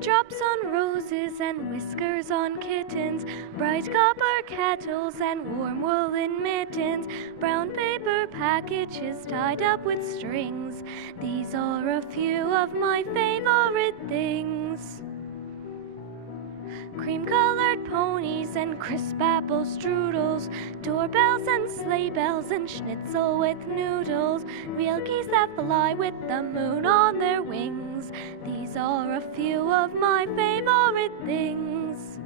Raindrops on roses and whiskers on kittens, bright copper kettles and warm woolen mittens, brown paper packages tied up with strings. These are a few of my favorite things. Cream-colored ponies and crisp apple strudels, doorbells and sleigh bells and schnitzel with noodles, real geese that fly with the moon on their wings. These are a few of my favorite things.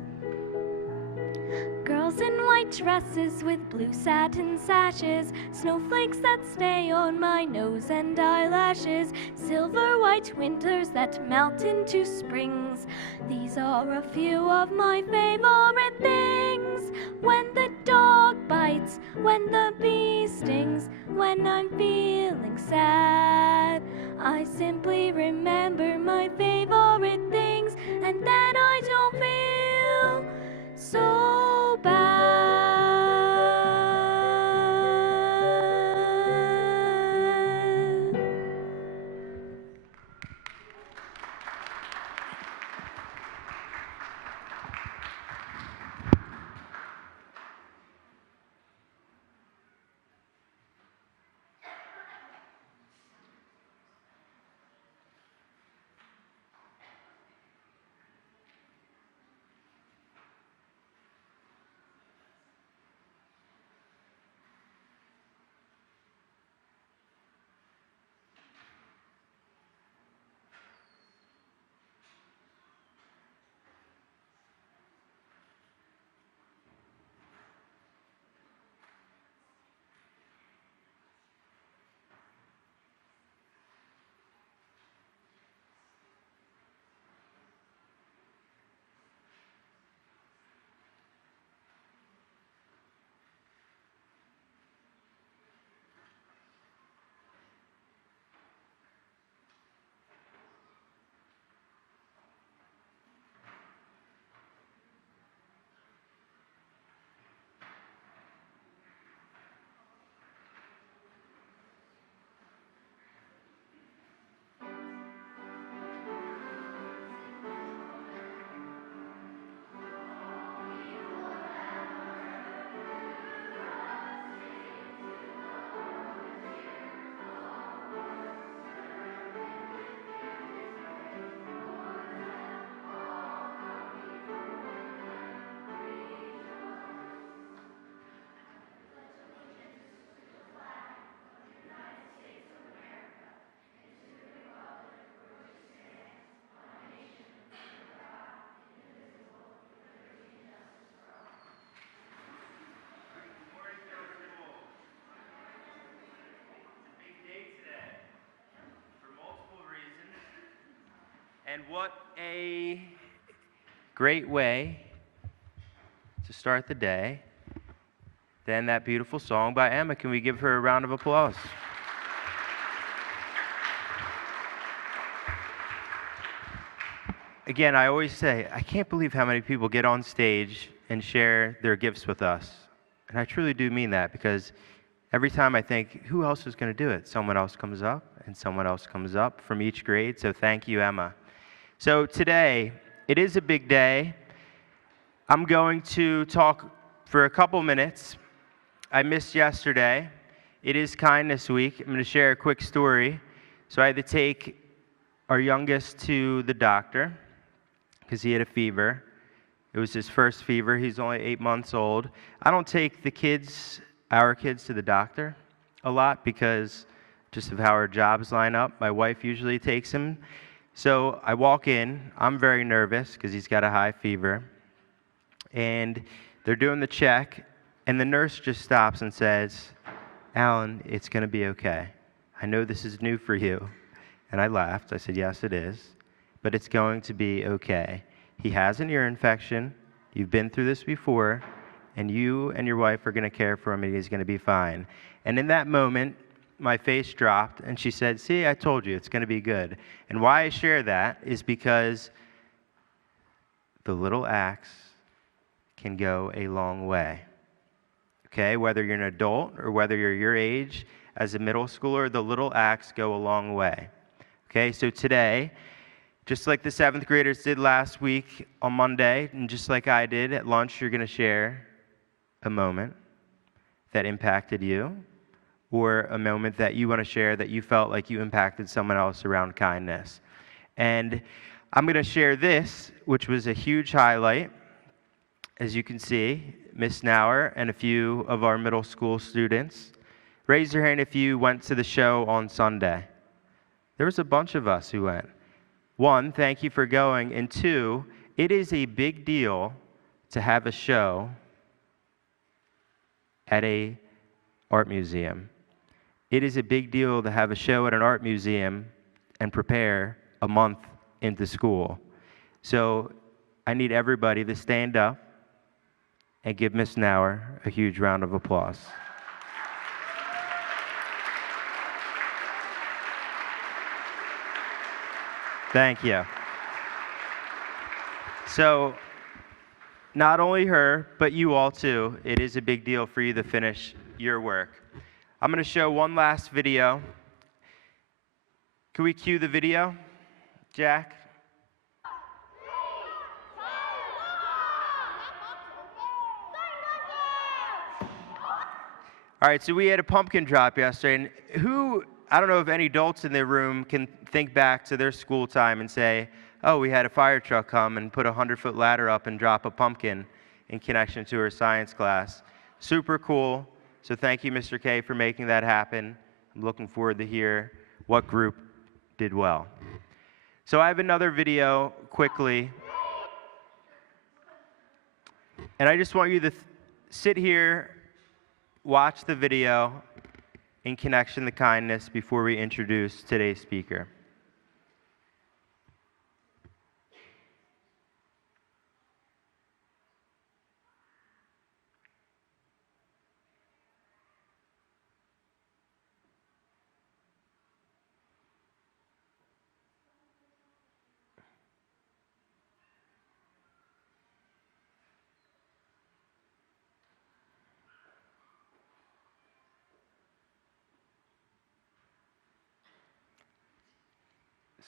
Girls in white dresses with blue satin sashes, snowflakes that stay on my nose and eyelashes, silver white winters that melt into springs. These are a few of my favorite things. When the dog bites, when the bee stings, when I'm feeling sad, I simply remember my favorite things, and then I don't feel so bad. And what a great way to start the day than that beautiful song by Emma. Can we give her a round of applause? Again, I always say, I can't believe how many people get on stage and share their gifts with us. And I truly do mean that, because every time I think, who else is going to do it? Someone else comes up, and someone else comes up from each grade. So thank you, Emma. So today, it is a big day. I'm going to talk for a couple minutes. I missed yesterday. It is Kindness Week. I'm going to share a quick story. So I had to take our youngest to the doctor because he had a fever. It was his first fever. He's only 8 months old. I don't take our kids to the doctor a lot because just of how our jobs line up. My wife usually takes him. So I walk in. I'm very nervous because he's got a high fever. And they're doing the check, and the nurse just stops and says, "Alan, it's going to be okay. I know this is new for you." And I laughed. I said, "Yes, it is. But it's going to be okay. He has an ear infection. You've been through this before, and you and your wife are going to care for him, and he's going to be fine." And in that moment, my face dropped, and she said, "See, I told you, it's going to be good." And why I share that is because the little acts can go a long way. Okay, whether you're an adult or whether you're your age as a middle schooler, the little acts go a long way. Okay, so today, Just like the 7th graders did last week on Monday, and just like I did at lunch, you're going to share a moment that impacted you, or a moment that you want to share that you felt like you impacted someone else around kindness. And I'm going to share this, which was a huge highlight. As you can see, Miss Nauer and a few of our middle school students. Raise your hand if you went to the show on Sunday. There was a bunch of us who went. 1, thank you for going, and 2, it is a big deal to have a show at a art museum. It is a big deal to have a show at an art museum and prepare a month into school. So I need everybody to stand up and give Miss Nauer a huge round of applause. Thank you. So not only her, but you all too, it is a big deal for you to finish your work. I'm going to show one last video. Can we cue the video, Jack? All right, so we had a pumpkin drop yesterday, and I don't know if any adults in the room can think back to their school time and say, oh, we had a fire truck come and put a 100-foot ladder up and drop a pumpkin in connection to our science class. Super cool. So thank you, Mr. K, for making that happen. I'm looking forward to hear what group did well. So I have another video quickly. And I just want you to sit here, watch the video in connection to kindness before we introduce today's speaker.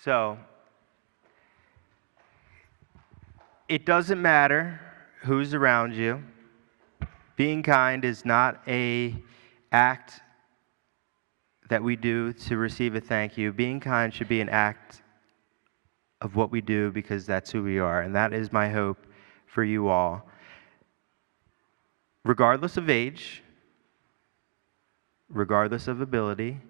So, it doesn't matter who's around you. Being kind is not an act that we do to receive a thank you. Being kind should be an act of what we do because that's who we are, and that is my hope for you all. Regardless of age, regardless of ability,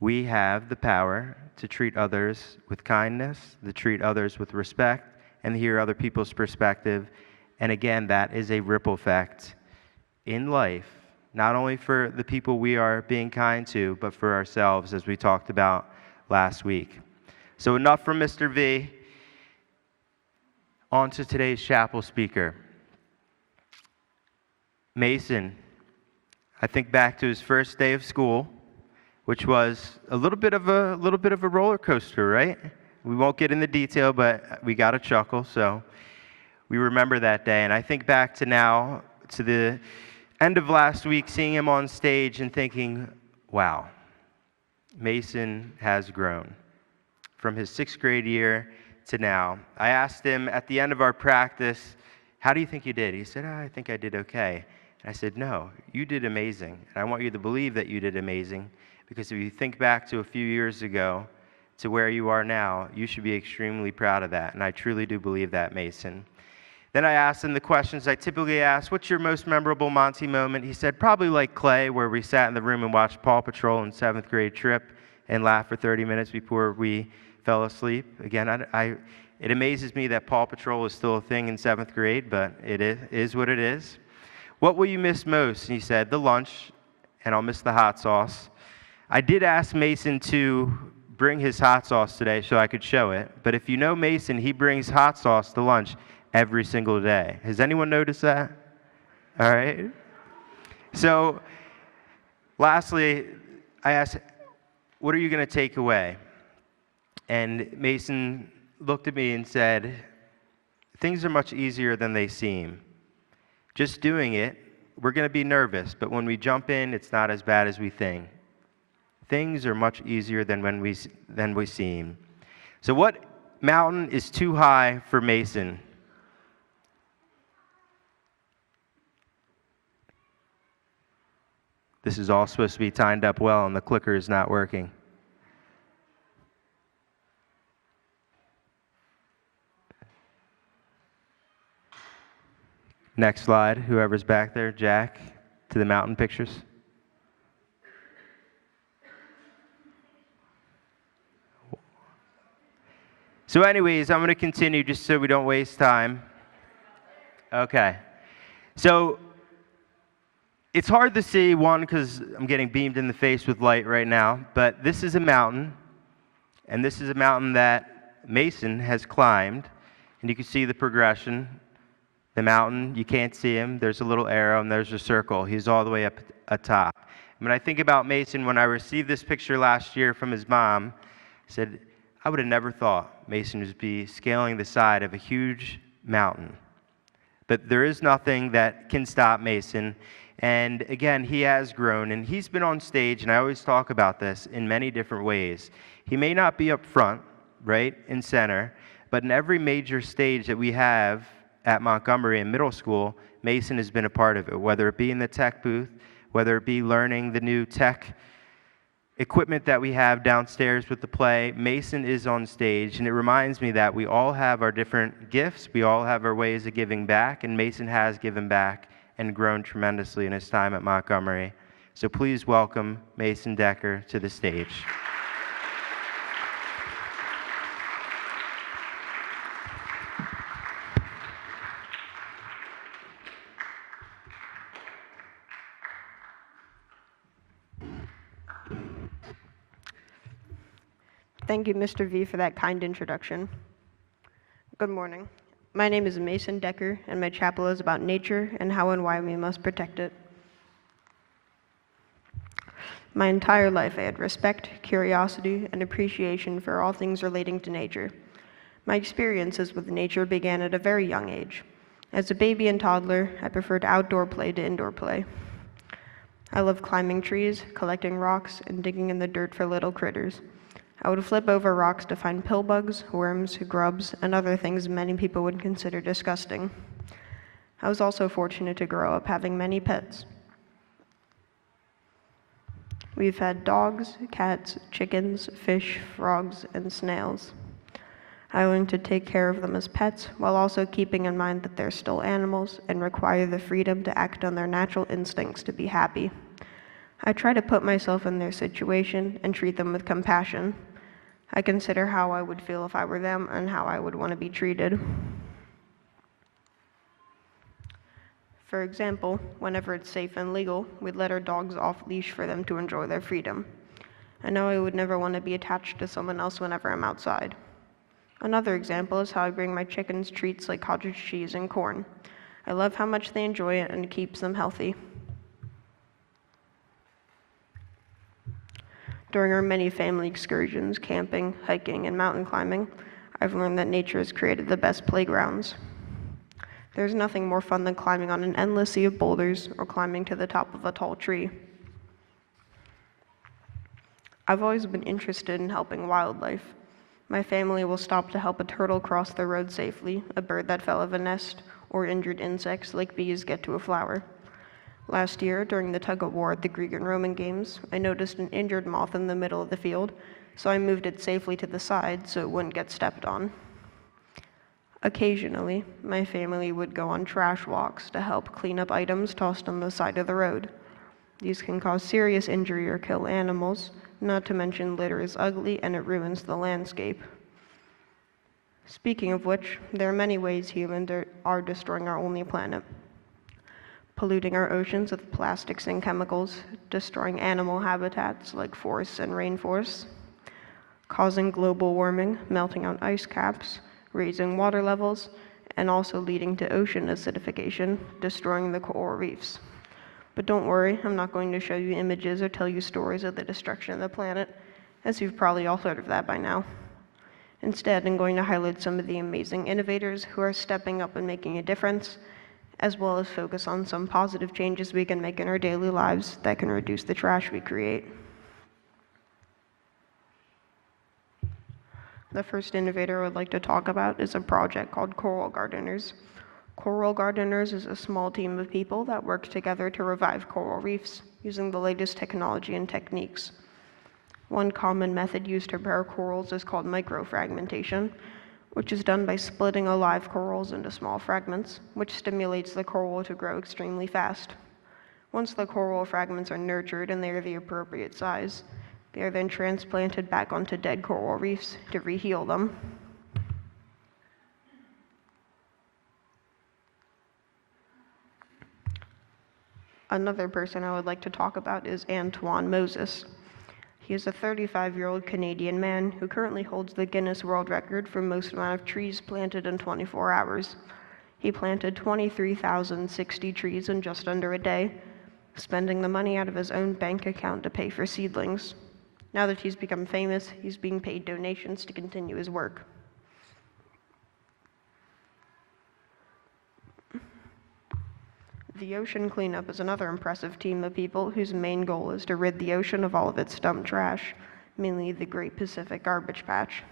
we have the power to treat others with kindness, to treat others with respect, and hear other people's perspective. And again, that is a ripple effect in life, not only for the people we are being kind to, but for ourselves, as we talked about last week. So enough from Mr. V. On to today's chapel speaker. Mason, I think back to his first day of school, which was a little bit of a roller coaster, right? We won't get into detail, but we got a chuckle, so we remember that day. And I think back to now, to the end of last week, seeing him on stage and thinking, wow, Mason has grown from his 6th grade year to now. I asked him at the end of our practice, how do you think you did? He said, I think I did okay. And I said, no, you did amazing. And I want you to believe that you did amazing. Because if you think back to a few years ago to where you are now, you should be extremely proud of that. And I truly do believe that, Mason. Then I asked him the questions I typically ask. What's your most memorable Monty moment? He said, probably like Clay, where we sat in the room and watched Paw Patrol in 7th grade trip and laughed for 30 minutes before we fell asleep. Again, it amazes me that Paw Patrol is still a thing in 7th grade, but it is what it is. What will you miss most? And he said, the lunch, and I'll miss the hot sauce. I did ask Mason to bring his hot sauce today so I could show it, but if you know Mason, he brings hot sauce to lunch every single day. Has anyone noticed that? All right. So, lastly, I asked, what are you going to take away? And Mason looked at me and said, things are much easier than they seem. Just doing it, we're going to be nervous, but when we jump in, it's not as bad as we think. Things are much easier than we seem. So what mountain is too high for Mason. This is all supposed to be timed up well, and the clicker is not working. Next slide, whoever's back there, Jack, to the mountain pictures. So anyways, I'm going to continue just so we don't waste time. Okay. So it's hard to see, one, because I'm getting beamed in the face with light right now, but this is a mountain, and this is a mountain that Mason has climbed, and you can see the progression. The mountain, you can't see him. There's a little arrow, and there's a circle. He's all the way up atop. When I think about Mason, when I received this picture last year from his mom, I said, I would have never thought Mason would be scaling the side of a huge mountain. But there is nothing that can stop Mason. And again, he has grown, and he's been on stage, and I always talk about this in many different ways. He may not be up front, right, in center, but in every major stage that we have at Montgomery in middle school, Mason has been a part of it, whether it be in the tech booth, whether it be learning the new tech equipment that we have downstairs with the play. Mason is on stage, and it reminds me that we all have our different gifts, we all have our ways of giving back, and Mason has given back and grown tremendously in his time at Montgomery. So please welcome Mason Decker to the stage. Thank you, Mr. V, for that kind introduction. Good morning. My name is Mason Decker, and my chapel is about nature and how and why we must protect it. My entire life I had respect, curiosity, and appreciation for all things relating to nature. My experiences with nature began at a very young age. As a baby and toddler, I preferred outdoor play to indoor play. I loved climbing trees, collecting rocks, and digging in the dirt for little critters. I would flip over rocks to find pill bugs, worms, grubs, and other things many people would consider disgusting. I was also fortunate to grow up having many pets. We've had dogs, cats, chickens, fish, frogs, and snails. I learned to take care of them as pets while also keeping in mind that they're still animals and require the freedom to act on their natural instincts to be happy. I try to put myself in their situation and treat them with compassion. I consider how I would feel if I were them and how I would want to be treated. For example, whenever it's safe and legal, we'd let our dogs off leash for them to enjoy their freedom. I know I would never want to be attached to someone else whenever I'm outside. Another example is how I bring my chickens treats like cottage cheese and corn. I love how much they enjoy it and it keeps them healthy. During our many family excursions, camping, hiking, and mountain climbing, I've learned that nature has created the best playgrounds. There's nothing more fun than climbing on an endless sea of boulders or climbing to the top of a tall tree. I've always been interested in helping wildlife. My family will stop to help a turtle cross the road safely, a bird that fell out of a nest, or injured insects like bees get to a flower. Last year, during the tug-of-war at the Greek and Roman Games, I noticed an injured moth in the middle of the field, so I moved it safely to the side so it wouldn't get stepped on. Occasionally, my family would go on trash walks to help clean up items tossed on the side of the road. These can cause serious injury or kill animals, not to mention litter is ugly and it ruins the landscape. Speaking of which, there are many ways humans are destroying our only planet. Polluting our oceans with plastics and chemicals, destroying animal habitats like forests and rainforests, causing global warming, melting out ice caps, raising water levels, and also leading to ocean acidification, destroying the coral reefs. But don't worry, I'm not going to show you images or tell you stories of the destruction of the planet, as you've probably all heard of that by now. Instead, I'm going to highlight some of the amazing innovators who are stepping up and making a difference, as well as focus on some positive changes we can make in our daily lives that can reduce the trash we create. The first innovator I would like to talk about is a project called Coral Gardeners. Coral Gardeners is a small team of people that work together to revive coral reefs using the latest technology and techniques. One common method used to repair corals is called microfragmentation, which is done by splitting alive corals into small fragments, which stimulates the coral to grow extremely fast. Once the coral fragments are nurtured and they are the appropriate size, they are then transplanted back onto dead coral reefs to reheal them. Another person I would like to talk about is Antoine Moses. He is a 35-year-old Canadian man who currently holds the Guinness World Record for most amount of trees planted in 24 hours. He planted 23,060 trees in just under a day, spending the money out of his own bank account to pay for seedlings. Now that he's become famous, he's being paid donations to continue his work. The Ocean Cleanup is another impressive team of people whose main goal is to rid the ocean of all of its dump trash, mainly the Great Pacific Garbage Patch.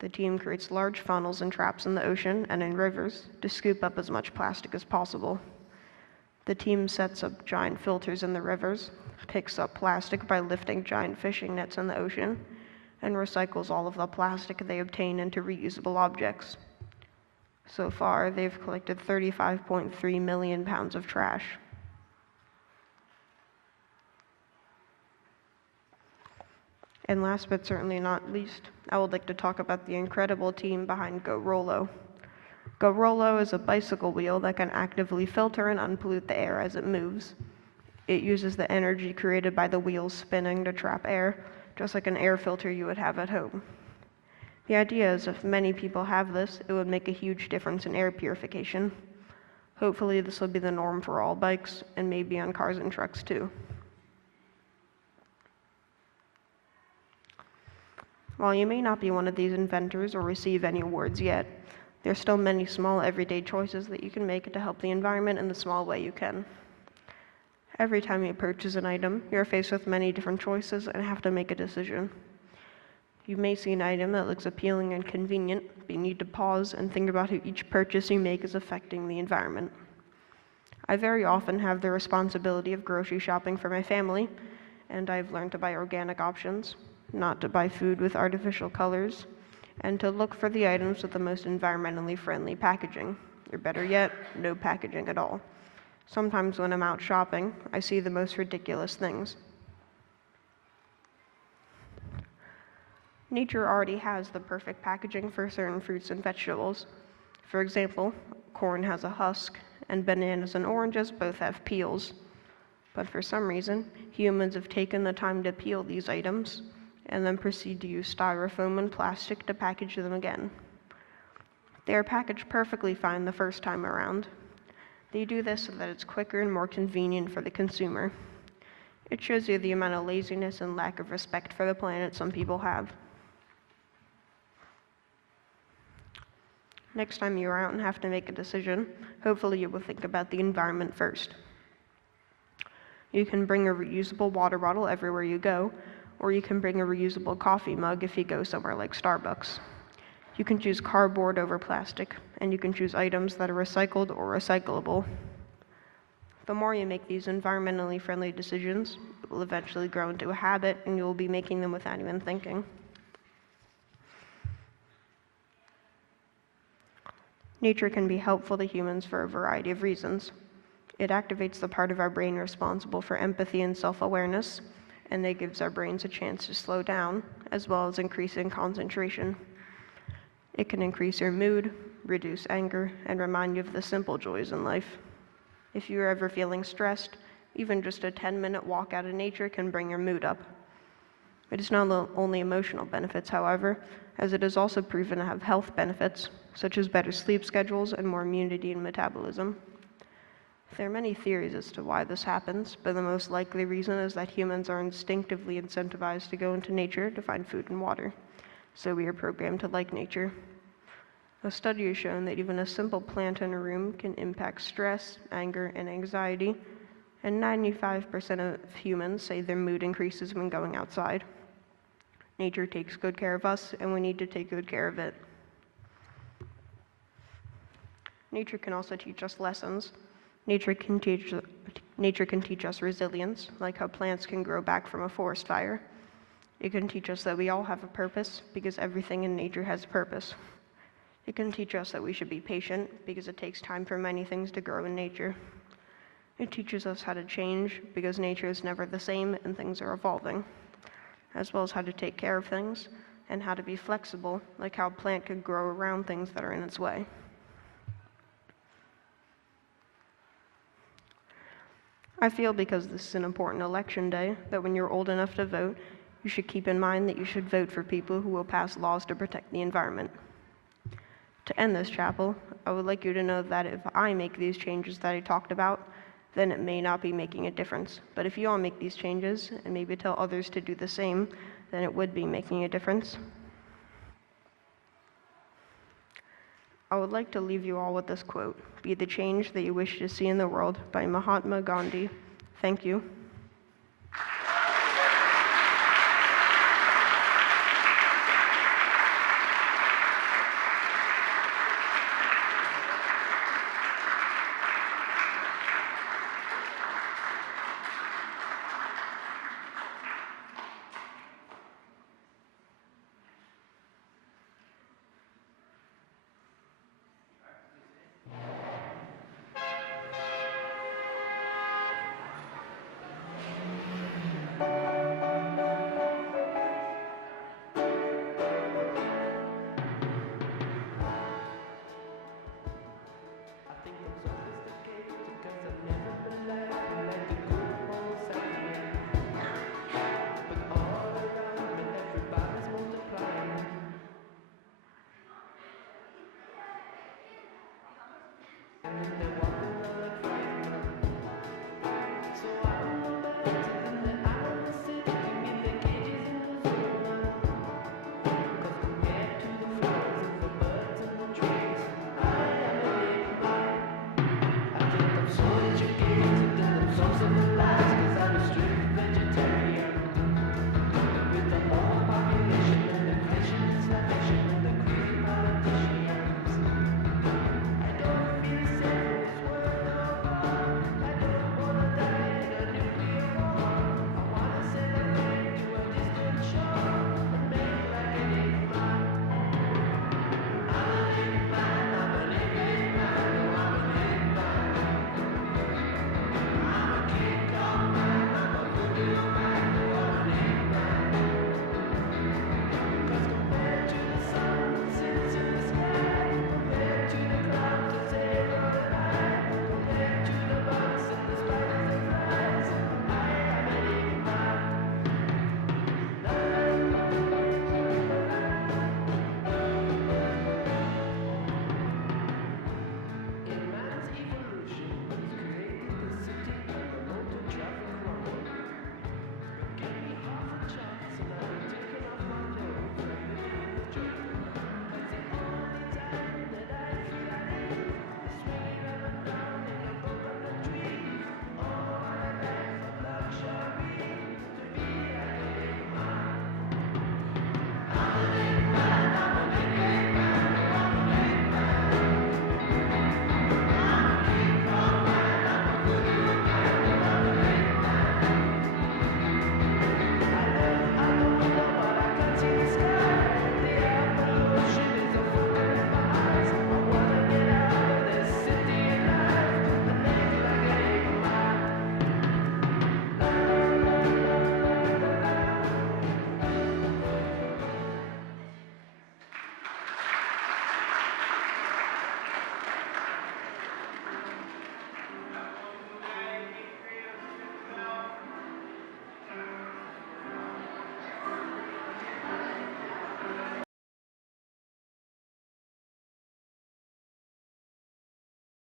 The team creates large funnels and traps in the ocean and in rivers to scoop up as much plastic as possible. The team sets up giant filters in the rivers, picks up plastic by lifting giant fishing nets in the ocean, and recycles all of the plastic they obtain into reusable objects. So far, they've collected 35.3 million pounds of trash. And last but certainly not least, I would like to talk about the incredible team behind GoRollo. GoRollo is a bicycle wheel that can actively filter and unpollute the air as it moves. It uses the energy created by the wheels spinning to trap air, just like an air filter you would have at home. The idea is if many people have this, it would make a huge difference in air purification. Hopefully this will be the norm for all bikes and maybe on cars and trucks too. While you may not be one of these inventors or receive any awards yet, there's still many small everyday choices that you can make to help the environment in the small way you can. Every time you purchase an item, you're faced with many different choices and have to make a decision. You may see an item that looks appealing and convenient, but you need to pause and think about how each purchase you make is affecting the environment. I very often have the responsibility of grocery shopping for my family, and I've learned to buy organic options, not to buy food with artificial colors, and to look for the items with the most environmentally friendly packaging, or better yet, no packaging at all. Sometimes when I'm out shopping, I see the most ridiculous things. Nature already has the perfect packaging for certain fruits and vegetables. For example, corn has a husk, and bananas and oranges both have peels. But for some reason, humans have taken the time to peel these items and then proceed to use styrofoam and plastic to package them again. They are packaged perfectly fine the first time around. They do this so that it's quicker and more convenient for the consumer. It shows you the amount of laziness and lack of respect for the planet some people have. Next time you're out and have to make a decision, hopefully you will think about the environment first. You can bring a reusable water bottle everywhere you go, or you can bring a reusable coffee mug if you go somewhere like Starbucks. You can choose cardboard over plastic, and you can choose items that are recycled or recyclable. The more you make these environmentally friendly decisions, it will eventually grow into a habit, and you will be making them without even thinking. Nature can be helpful to humans for a variety of reasons. It activates the part of our brain responsible for empathy and self-awareness, and it gives our brains a chance to slow down, as well as increasing concentration. It can increase your mood, reduce anger, and remind you of the simple joys in life. If you're ever feeling stressed, even just a 10-minute walk out in nature can bring your mood up. It is not only emotional benefits, however, as it is also proven to have health benefits, such as better sleep schedules and more immunity and metabolism. There are many theories as to why this happens, but the most likely reason is that humans are instinctively incentivized to go into nature to find food and water, so we are programmed to like nature. A study has shown that even a simple plant in a room can impact stress, anger, and anxiety, and 95% of humans say their mood increases when going outside. Nature takes good care of us, and we need to take good care of it. Nature can also teach us lessons. Nature can teach us resilience, like how plants can grow back from a forest fire. It can teach us that we all have a purpose, because everything in nature has a purpose. It can teach us that we should be patient, because it takes time for many things to grow in nature. It teaches us how to change, because nature is never the same and things are evolving, as well as how to take care of things and how to be flexible, like how a plant could grow around things that are in its way. I feel, because this is an important election day, that when you're old enough to vote, you should keep in mind that you should vote for people who will pass laws to protect the environment. To end this chapel, I would like you to know that if I make these changes that I talked about, then it may not be making a difference. But if you all make these changes and maybe tell others to do the same, then it would be making a difference. I would like to leave you all with this quote: "Be the change that you wish to see in the world," by Mahatma Gandhi. Thank you.